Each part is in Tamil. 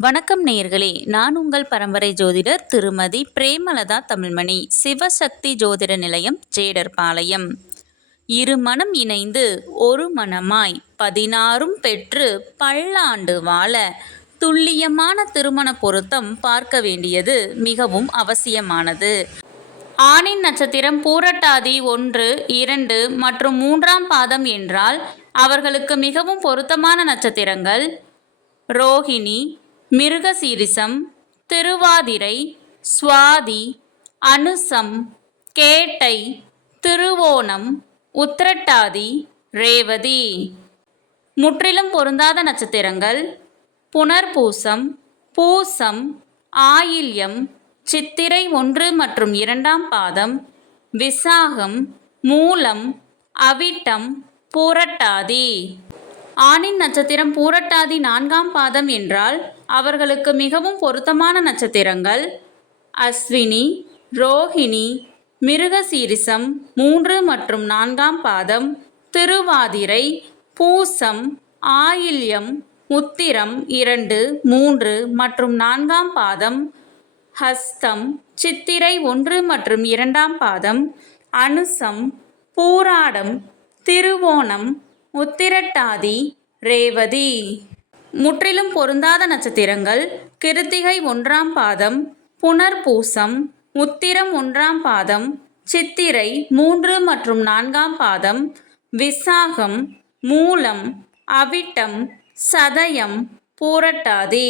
வணக்கம் நேயர்களே நான் உங்கள் பரம்பரை ஜோதிடர் திருமதி பிரேமலதா தமிழ்மணி சிவசக்தி ஜோதிட நிலையம் ஜேடர்பாளையம். இரு மனம் இணைந்து ஒரு மனமாய் பதினாறும் பெற்று பல்லாண்டு வாழ துல்லியமான திருமண பொருத்தம் பார்க்க வேண்டியது மிகவும் அவசியமானது. ஆணின் நட்சத்திரம் பூரட்டாதி ஒன்று இரண்டு மற்றும் மூன்றாம் பாதம் என்றால் அவர்களுக்கு மிகவும் பொருத்தமான நட்சத்திரங்கள். ரோஹிணி மிருகசீரிசம் திருவாதிரை சுவாதி அனுசம் கேட்டை திருவோணம் உத்திரட்டாதி ரேவதி. முற்றிலும் பொருந்தாத நட்சத்திரங்கள் புனர்பூசம் பூசம் ஆயில்யம் சித்திரை ஒன்று மற்றும் இரண்டாம் பாதம் விசாகம் மூலம் அவிட்டம் பூரட்டாதி. ஆணின் நட்சத்திரம் பூரட்டாதி நான்காம் பாதம் என்றால் அவர்களுக்கு மிகவும் பொருத்தமான நட்சத்திரங்கள். அஸ்வினி ரோஹிணி மிருகசீரிசம் மூன்று மற்றும் நான்காம் பாதம். திருவாதிரை பூசம் ஆயில்யம் உத்திரம் இரண்டு மூன்று மற்றும் நான்காம் பாதம். ஹஸ்தம் சித்திரை ஒன்று மற்றும் இரண்டாம் பாதம். அனுசம் பூராடம் திருவோணம் உத்திரட்டாதி ரேவதி. முற்றிலும் பொருந்தாத நட்சத்திரங்கள் கிருத்திகை ஒன்றாம் பாதம் புனர்பூசம் உத்திரம் ஒன்றாம் பாதம் சித்திரை மூன்று மற்றும் நான்காம் பாதம் விசாகம் மூலம் அவிட்டம் சதயம் பூரட்டாதி.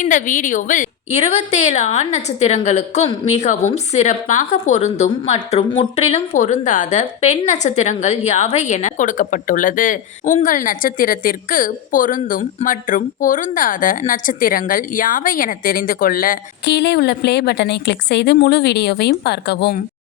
இந்த வீடியோவில் இருபத்தேழு ஆண் நட்சத்திரங்களுக்கும் மிகவும் சிறப்பாக பொருந்தும் மற்றும் முற்றிலும் பொருந்தாத பெண் நட்சத்திரங்கள் யாவை என கொடுக்கப்பட்டுள்ளது. உங்கள் நட்சத்திரத்திற்கு பொருந்தும் மற்றும் பொருந்தாத நட்சத்திரங்கள் யாவை என தெரிந்து கொள்ள கீழே உள்ள ப்ளே பட்டனை கிளிக் செய்து முழு வீடியோவையும் பார்க்கவும்.